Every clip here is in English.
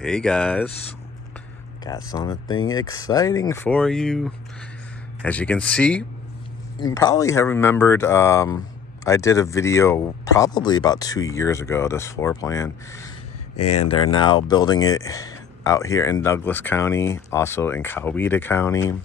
Hey guys, got something exciting for you. As you can see, you probably have remembered I did a video probably about 2 years ago, this floor plan, and they're now building it out here in Douglas County, also in Coweta County,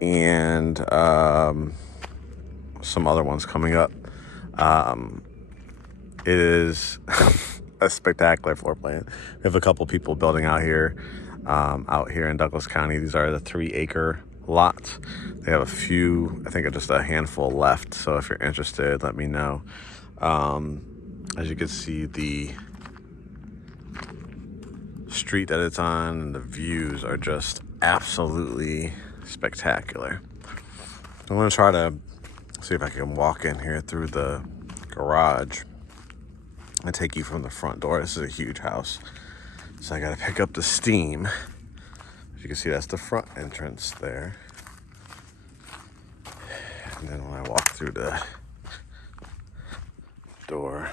and some other ones coming up. It is a spectacular floor plan. We have a couple people building out here in Douglas County. These are the 3-acre lots. They have a few, I think just a handful left. So if you're interested, let me know. As you can see, the street that it's on and the views are just absolutely spectacular. I'm going to try to see if I can walk in here through the garage and take you from the front door. This is a huge house, so I gotta pick up the steam. As you can see, that's the front entrance there. And then when I walk through the door,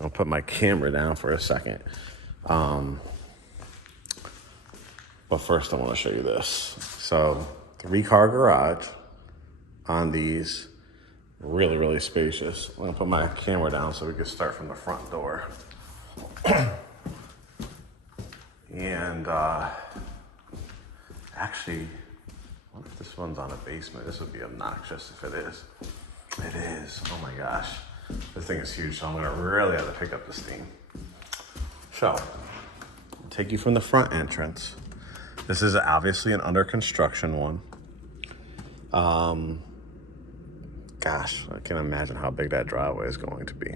I'll put my camera down for a second. But first I want to show you this. So 3-car garage on these. Really spacious. I'm gonna put my camera down so we can start from the front door. And actually, what if this one's on a basement? This would be obnoxious if it is. It is. Oh my gosh. This thing is huge, so I'm gonna really have to pick up the steam. So, I'll take you from the front entrance. This is obviously an under construction one. Gosh, I can't imagine how big that driveway is going to be.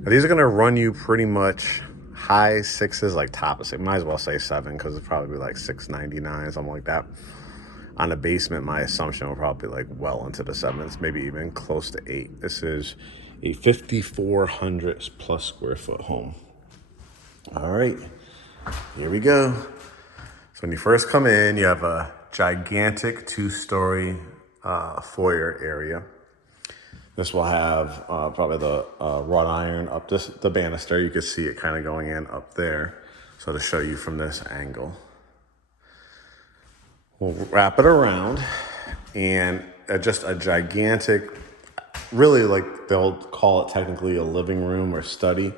Now, these are going to run you pretty much high sixes, like top of six. Might as well say 7 because it's probably like 699, something like that. On the basement, my assumption will probably be like well into the 7s, maybe even close to 8. This is a 5,400 plus square foot home. All right, here we go. So when you first come in, you have a gigantic 2-story foyer area. This will have probably the wrought iron up the banister. You can see it kind of going in up there. So to show you from this angle. We'll wrap it around and just a gigantic, really like they'll call it technically a living room or study.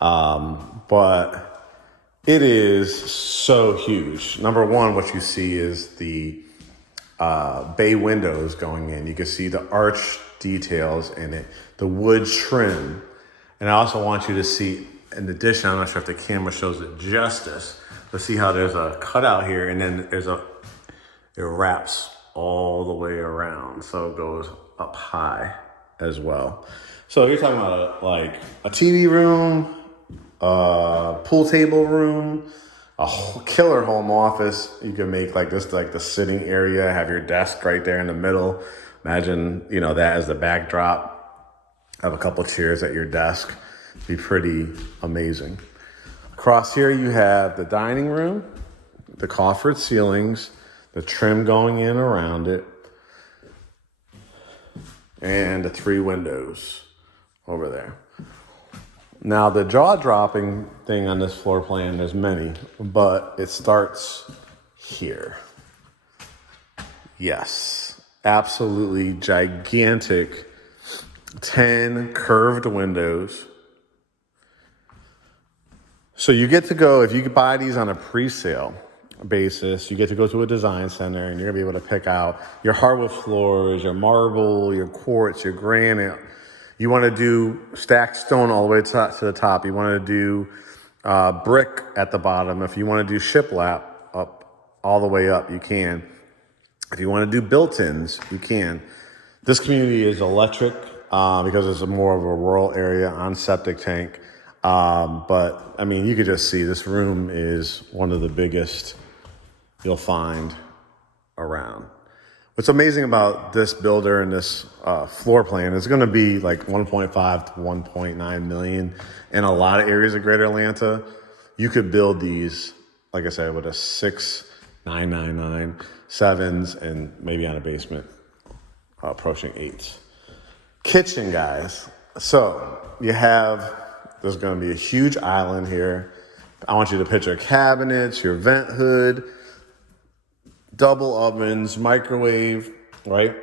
But it is so huge. Number one, what you see is the bay windows going in. You can see the arch details in it, the wood trim. And I also want you to see, in addition, I'm not sure if the camera shows it justice, but see how there's a cutout here and then it wraps all the way around. So it goes up high as well. So you're talking about a TV room, a pool table room, a killer home office. You can make like this, like the sitting area, have your desk right there in the middle. Imagine, that as the backdrop. Have a couple chairs at your desk. Be pretty amazing. Across here, you have the dining room, the coffered ceilings, the trim going in around it, and the 3 windows over there. Now, the jaw-dropping thing on this floor plan, there's many, but it starts here. Yes. Absolutely gigantic 10 curved windows. So you get to go, if you could buy these on a pre-sale basis, you get to go to a design center and you're gonna be able to pick out your hardwood floors, your marble, your quartz, your granite. You wanna do stacked stone all the way to the top. You wanna do brick at the bottom. If you wanna do shiplap up all the way up, you can. If you want to do built-ins, you can. This community is electric because it's more of a rural area on septic tank. But I mean, you could just see this room is one of the biggest you'll find around. What's amazing about this builder and this floor plan is going to be like 1.5 to 1.9 million in a lot of areas of Greater Atlanta. You could build these, like I said, with a 6,999, 7s, and maybe on a basement approaching 8s. Kitchen, guys. So you have, there's going to be a huge island here. I want you to picture cabinets, your vent hood, double ovens, microwave, right?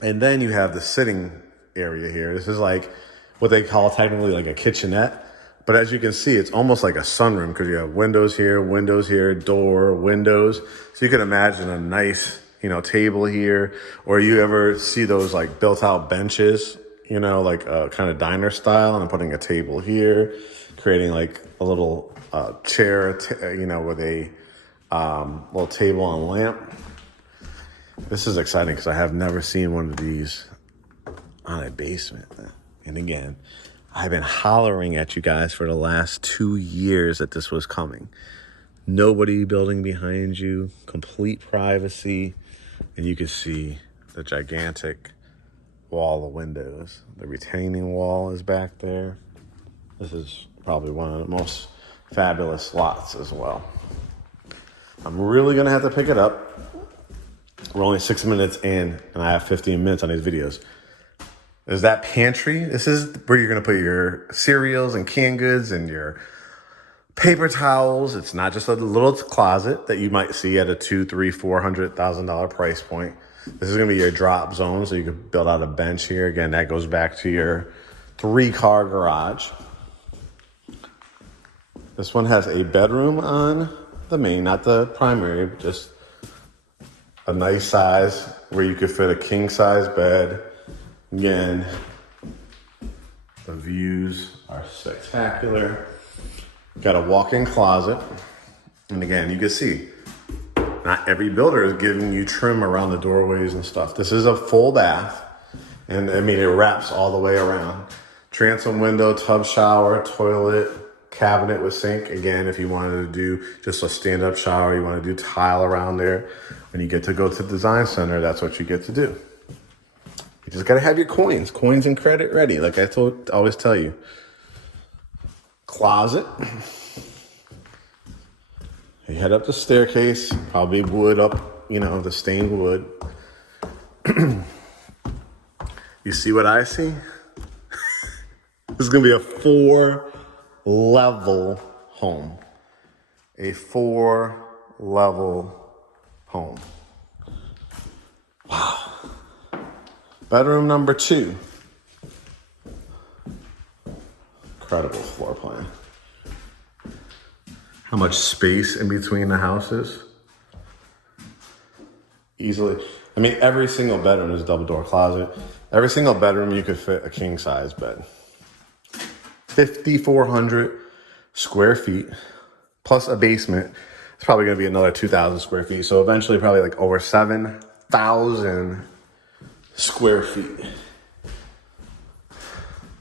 And then you have the sitting area here. This is like what they call technically like a kitchenette. But as you can see, it's almost like a sunroom because you have windows here, door, windows. So you can imagine a nice, table here. Or you ever see those like built out benches, like kind of diner style. And I'm putting a table here, creating like a little chair, with a little table and lamp. This is exciting because I have never seen one of these on a basement. And again, I've been hollering at you guys for the last 2 years that this was coming. Nobody building behind you, complete privacy, and you can see the gigantic wall of windows. The retaining wall is back there. This is probably one of the most fabulous lots as well. I'm really gonna have to pick it up. We're only 6 minutes in, and I have 15 minutes on these videos. There's that pantry. This is where you're gonna put your cereals and canned goods and your paper towels. It's not just a little closet that you might see at a $200,000, $300,000, $400,000 price point. This is gonna be your drop zone, so you can build out a bench here. Again, that goes back to your 3-car garage. This one has a bedroom on the main, not the primary, but just a nice size where you could fit a king size bed. Again, the views are spectacular. Got a walk-in closet. And again, you can see, not every builder is giving you trim around the doorways and stuff. This is a full bath. And I mean, it wraps all the way around. Transom window, tub shower, toilet, cabinet with sink. Again, if you wanted to do just a stand-up shower, you want to do tile around there. When you get to go to the design center, that's what you get to do. You just got to have your coins and credit ready, like I always tell you. Closet. You head up the staircase, probably wood up, the stained wood. You see what I see? This is going to be a 4-level home. A 4-level home. Wow. Bedroom number 2. Incredible floor plan. How much space in between the houses? Easily. I mean, every single bedroom is a double door closet. Every single bedroom you could fit a king size bed. 5,400 square feet plus a basement. It's probably going to be another 2,000 square feet. So eventually probably like over 7,000 square feet.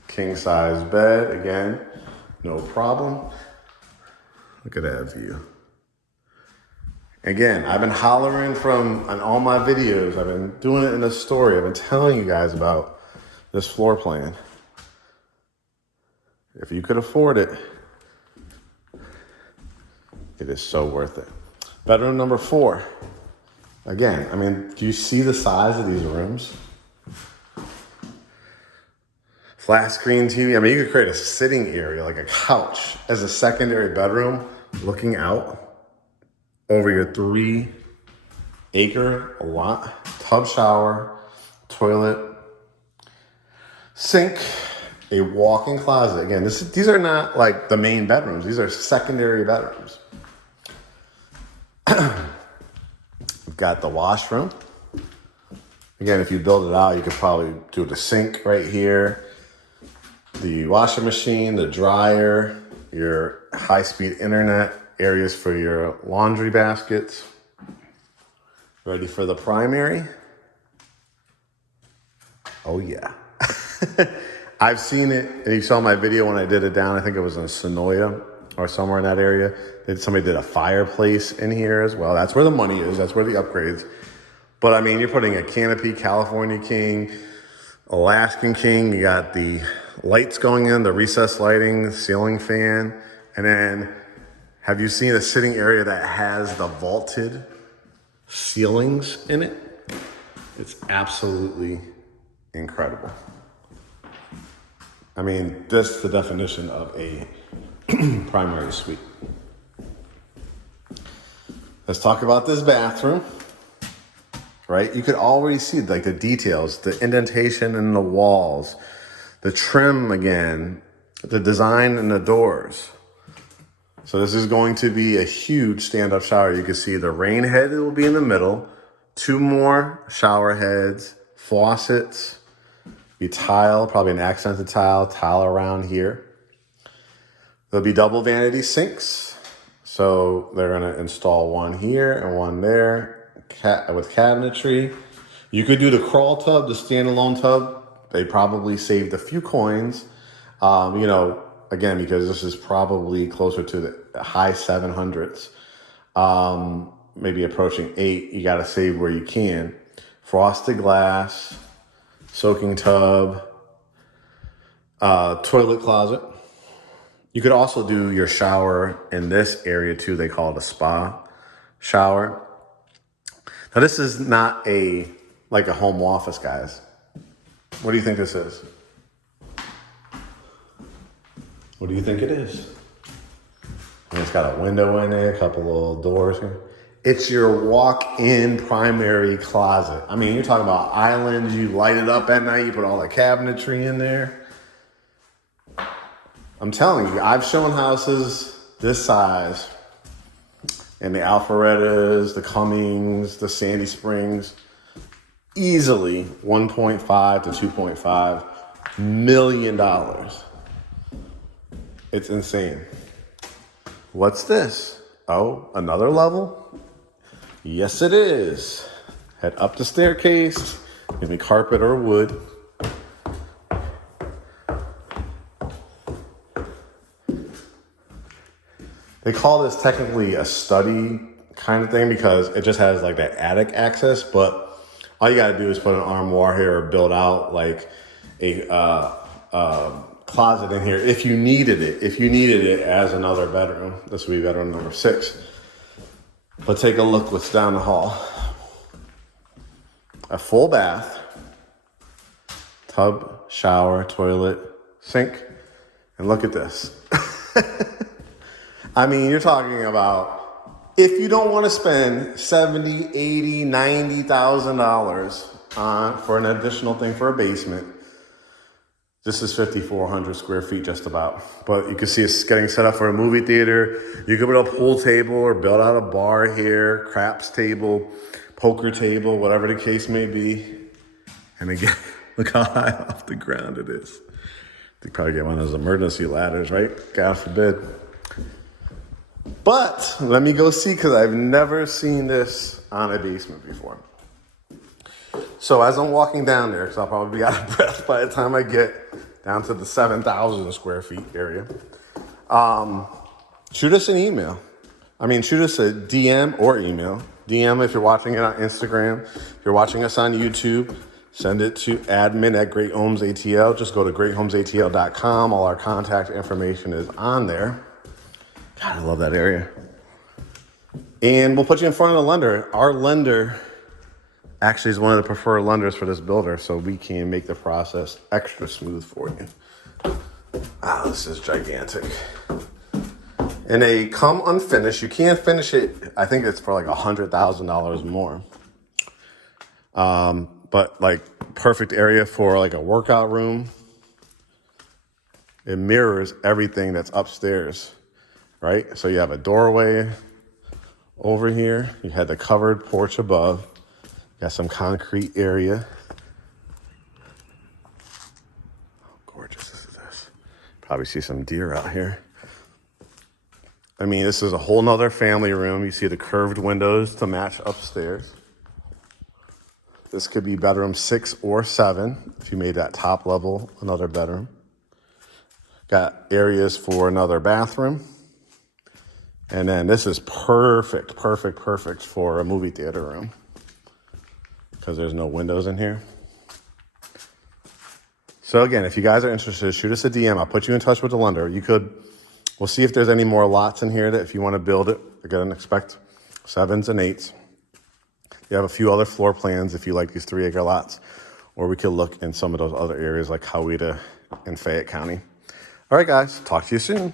King size bed, again, no problem. Look at that view. Again, I've been hollering on all my videos. I've been doing it in a story. I've been telling you guys about this floor plan. If you could afford it, it is so worth it. Bedroom number 4. Again, I mean, do you see the size of these rooms? Flat screen TV. I mean, you could create a sitting area, like a couch, as a secondary bedroom, looking out over your 3-acre lot. Tub shower, toilet, sink, a walk-in closet. Again, these are not like the main bedrooms. These are secondary bedrooms. We've got the washroom. Again, if you build it out, you could probably do the sink right here, the washing machine, the dryer, your high-speed internet, areas for your laundry baskets. Ready for the primary? Oh yeah. I've seen it, and you saw my video when I did it down, I think it was in Sonoya or somewhere in that area. Somebody did a fireplace in here as well. That's where the money is, that's where the upgrades. But I mean, you're putting a canopy, California King, Alaskan King, you got the lights going in, the recessed lighting, the ceiling fan, and then have you seen a sitting area that has the vaulted ceilings in it? It's absolutely incredible. I mean, this is the definition of a primary suite. Let's talk about this bathroom, right? You could already see like the details, the indentation in the walls, the trim again, the design in the doors. So this is going to be a huge stand-up shower. You can see the rain head will be in the middle, 2 more shower heads, faucets, be tile, probably an accented tile around here. There'll be double vanity sinks. So they're gonna install one here and one there with cabinetry. You could do the crawl tub, the standalone tub. They probably saved a few coins, you know, again, because this is probably closer to the high 700s, maybe approaching 8. You gotta save where you can. Frosted glass, soaking tub, toilet closet. You could also do your shower in this area too. They call it a spa shower. Now this is not like a home office, guys. What do you think this is? What do you think it is? And it's got a window in it, a couple little doors here. It's your walk-in primary closet. I mean, you're talking about islands. You light it up at night. You put all the cabinetry in there. I'm telling you, I've shown houses this size in the Alpharettas, the Cummings, the Sandy Springs, easily $1.5 to $2.5 million. It's insane. What's this? Oh, another level? Yes, it is. Head up the staircase. Give me carpet or wood. They call this technically a study kind of thing because it just has like that attic access, but all you gotta do is put an armoire here or build out like a closet in here if you needed it. If you needed it as another bedroom, this would be bedroom number 6. But take a look what's down the hall. A full bath, tub, shower, toilet, sink, and look at this. I mean, you're talking about if you don't want to spend $70, $80, $90,000 for an additional thing for a basement. This is 5,400 square feet just about. But you can see it's getting set up for a movie theater. You could build a pool table or build out a bar here, craps table, poker table, whatever the case may be. And again, look how high off the ground it is. You probably get one of those emergency ladders, right? God forbid. But let me go see, because I've never seen this on a basement before. So as I'm walking down there, because I'll probably be out of breath by the time I get down to the 7,000 square feet area, shoot us an email. Shoot us a DM or email. DM if you're watching it on Instagram. If you're watching us on YouTube, send it to admin@GreatHomesATL. Just go to GreatHomesATL.com. All our contact information is on there. God, I love that area. And we'll put you in front of the lender. Our lender actually is one of the preferred lenders for this builder, so we can make the process extra smooth for you. Wow, this is gigantic. And they come unfinished. You can't finish it. I think it's for like $100,000 more. But like perfect area for like a workout room. It mirrors everything that's upstairs. Right? So you have a doorway over here. You had the covered porch above. You got some concrete area. How gorgeous is this? Probably see some deer out here. I mean, this is a whole nother family room. You see the curved windows to match upstairs. This could be bedroom 6 or 7 if you made that top level another bedroom. Got areas for another bathroom. And then this is perfect for a movie theater room because there's no windows in here. So again, if you guys are interested, shoot us a DM. I'll put you in touch with the lender. We'll see if there's any more lots in here that if you want to build it, again, expect 7s and 8s. You have a few other floor plans if you like these 3-acre lots, or we could look in some of those other areas like Coweta and Fayette County. All right, guys, talk to you soon.